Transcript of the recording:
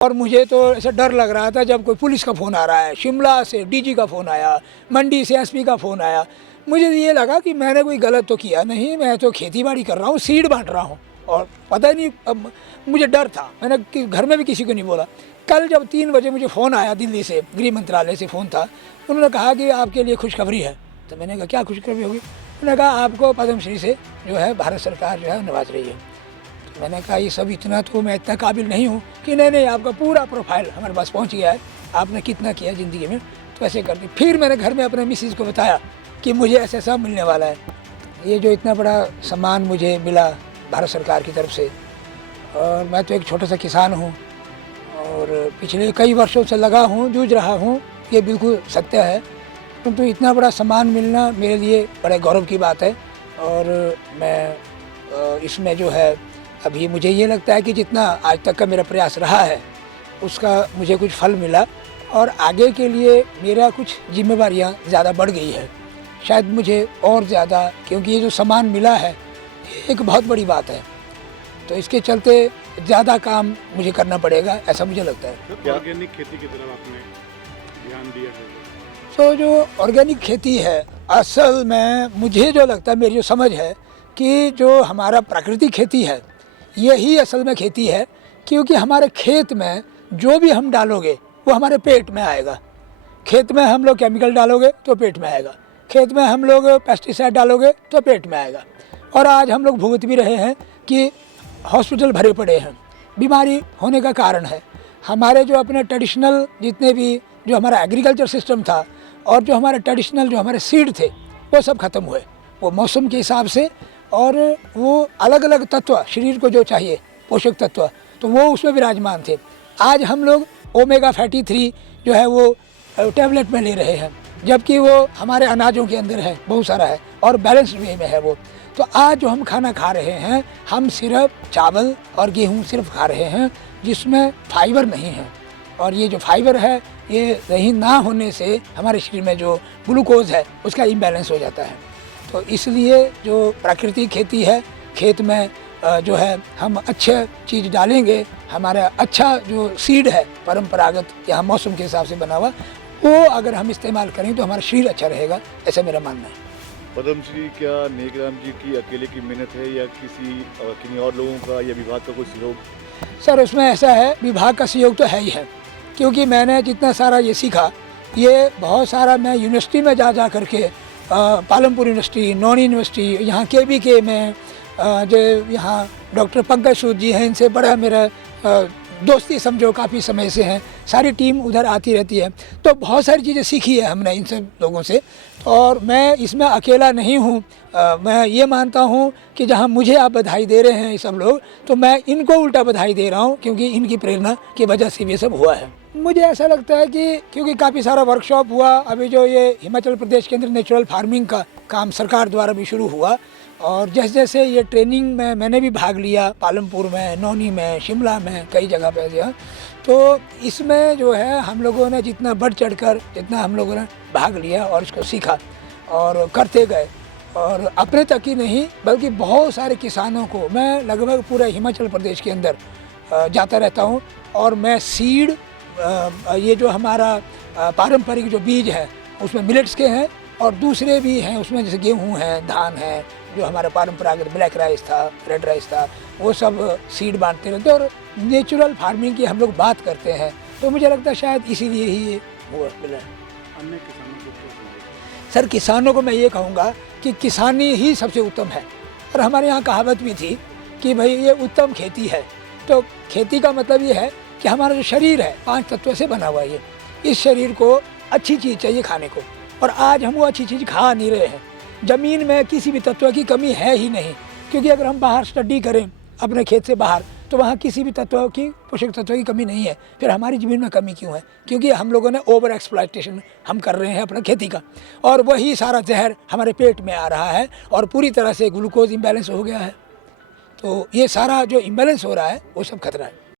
और मुझे तो ऐसा डर लग रहा था जब कोई पुलिस का फ़ोन आ रहा है, शिमला से डीजी का फ़ोन आया, मंडी से एसपी का फ़ोन आया। मुझे ये लगा कि मैंने कोई गलत तो किया नहीं, मैं तो खेती बाड़ी कर रहा हूँ, सीड बांट रहा हूँ और पता नहीं, अब मुझे डर था। मैंने घर में भी किसी को नहीं बोला। कल जब 3 बजे मुझे फ़ोन आया दिल्ली से, गृह मंत्रालय से फ़ोन था, उन्होंने कहा कि आपके लिए खुशखबरी है। तो मैंने कहा क्या खुशखबरी होगी? उन्होंने कहा आपको पद्मश्री से जो है भारत सरकार जो है नवाज रही है। तो मैंने कहा ये सब इतना तो मैं इतना काबिल नहीं हूँ कि नहीं आपका पूरा प्रोफाइल हमारे पास पहुँच गया है, आपने कितना किया ज़िंदगी में। तो ऐसे करके फिर मैंने घर में अपने मिसेज़ को बताया कि मुझे ऐसा सब मिलने वाला है। ये जो इतना बड़ा सम्मान मुझे मिला भारत सरकार की तरफ से, और मैं तो एक छोटा सा किसान हूँ और पिछले कई वर्षों से लगा हूँ, जूझ रहा हूँ, ये बिल्कुल सत्य है। परंतु इतना बड़ा सम्मान मिलना मेरे लिए बड़े गौरव की बात है। और मैं इसमें जो है अभी मुझे ये लगता है कि जितना आज तक का मेरा प्रयास रहा है उसका मुझे कुछ फल मिला, और आगे के लिए मेरा कुछ जिम्मेवारियाँ ज़्यादा बढ़ गई है। शायद मुझे और ज़्यादा, क्योंकि ये जो सम्मान मिला है ये एक बहुत बड़ी बात है, तो इसके चलते ज़्यादा काम मुझे करना पड़ेगा, ऐसा मुझे लगता है। ऑर्गेनिक खेती की तरफ आपने ध्यान दिया है? तो जो ऑर्गेनिक खेती है, असल में मुझे जो लगता है, मेरी जो समझ है कि जो हमारा प्राकृतिक खेती है यही असल में खेती है, क्योंकि हमारे खेत में जो भी हम डालोगे वो हमारे पेट में आएगा। खेत में हम लोग केमिकल डालोगे तो पेट में आएगा, खेत में हम लोग पेस्टिसाइड डालोगे तो पेट में आएगा। और आज हम लोग भुगत भी रहे हैं कि हॉस्पिटल भरे पड़े हैं। बीमारी होने का कारण है हमारे जो अपने ट्रेडिशनल जितने भी जो हमारा एग्रीकल्चर सिस्टम था और जो हमारे ट्रेडिशनल जो हमारे सीड थे वो सब खत्म हुए, वो मौसम के हिसाब से, और वो अलग अलग तत्व शरीर को जो चाहिए पोषक तत्व तो वो उसमें विराजमान थे। आज हम लोग ओमेगा फैटी 3 जो है वो टैबलेट में ले रहे हैं, जबकि वो हमारे अनाजों के अंदर है, बहुत सारा है और बैलेंस्ड वे में है वो। तो आज जो हम खाना खा रहे हैं, हम सिर्फ चावल और गेहूं सिर्फ खा रहे हैं जिसमें फाइबर नहीं है, और ये जो फाइबर है ये नहीं ना होने से हमारे शरीर में जो ग्लूकोज है उसका इम्बैलेंस हो जाता है। तो इसलिए जो प्राकृतिक खेती है, खेत में जो है हम अच्छे चीज़ डालेंगे, हमारा अच्छा जो सीड है परंपरागत या मौसम के हिसाब से बना हुआ, वो अगर हम इस्तेमाल करें तो हमारा शरीर अच्छा रहेगा, ऐसा मेरा मानना है। पद्मश्री क्या नेकराम जी की अकेले की मेहनत है या किन्हीं और लोगों का या विभाग का कोई सहयोग? सर उसमें ऐसा है, विभाग का सहयोग तो है ही है, क्योंकि मैंने जितना सारा ये सीखा, ये बहुत सारा मैं यूनिवर्सिटी में जा करके पालमपुर यूनिवर्सिटी, नौनी यूनिवर्सिटी, यहाँ KBK में जो यहाँ डॉक्टर पंकज सूद जी हैं, इनसे बड़ा मेरा दोस्ती समझो काफ़ी समय से हैं, सारी टीम उधर आती रहती है। तो बहुत सारी चीज़ें सीखी है हमने इन सब लोगों से, और मैं इसमें अकेला नहीं हूँ। मैं ये मानता हूँ कि जहाँ मुझे आप बधाई दे रहे हैं ये सब लोग, तो मैं इनको उल्टा बधाई दे रहा हूँ, क्योंकि इनकी प्रेरणा की वजह से ये सब हुआ है। मुझे ऐसा लगता है कि क्योंकि काफ़ी सारा वर्कशॉप हुआ, अभी जो ये हिमाचल प्रदेश के अंदर नेचुरल फार्मिंग का काम सरकार द्वारा भी शुरू हुआ, और जैसे जैसे ये ट्रेनिंग में मैंने भी भाग लिया, पालमपुर में, नौनी में, शिमला में, कई जगह पे गया, तो इसमें जो है हम लोगों ने जितना बढ़ चढ़ कर जितना हम लोगों ने भाग लिया और इसको सीखा और करते गए, और अपने तक ही नहीं बल्कि बहुत सारे किसानों को, मैं लगभग पूरे हिमाचल प्रदेश के अंदर जाता रहता हूँ, और मैं सीड ये जो हमारा पारंपरिक जो बीज है उसमें मिलेट्स के हैं और दूसरे भी हैं उसमें, जैसे गेहूँ है, धान है, जो हमारा परंपरागत ब्लैक राइस था, रेड राइस था, वो सब सीड बांटते रहते, और नेचुरल फार्मिंग की हम लोग बात करते हैं। तो मुझे लगता है शायद इसीलिए ही ये हुआ मिला। अन्य किसानों को? सर किसानों को मैं ये कहूँगा कि किसानी ही सबसे उत्तम है, और हमारे यहाँ कहावत भी थी कि भाई ये उत्तम खेती है। तो खेती का मतलब ये है कि हमारा जो शरीर है 5 तत्वों से बना हुआ है, इस शरीर को अच्छी चीज़ चाहिए खाने को, और आज हम वो अच्छी चीज़ खा नहीं रहे हैं। ज़मीन में किसी भी तत्व की कमी है ही नहीं, क्योंकि अगर हम बाहर स्टडी करें अपने खेत से बाहर, तो वहाँ किसी भी तत्व की, पोषक तत्व की कमी नहीं है। फिर हमारी ज़मीन में कमी क्यों है? क्योंकि हम लोगों ने ओवर एक्सप्लॉयटेशन हम कर रहे हैं अपना खेती का, और वही सारा जहर हमारे पेट में आ रहा है और पूरी तरह से ग्लूकोज इम्बैलेंस हो गया है। तो ये सारा जो इम्बैलेंस हो रहा है वो सब खतरा है।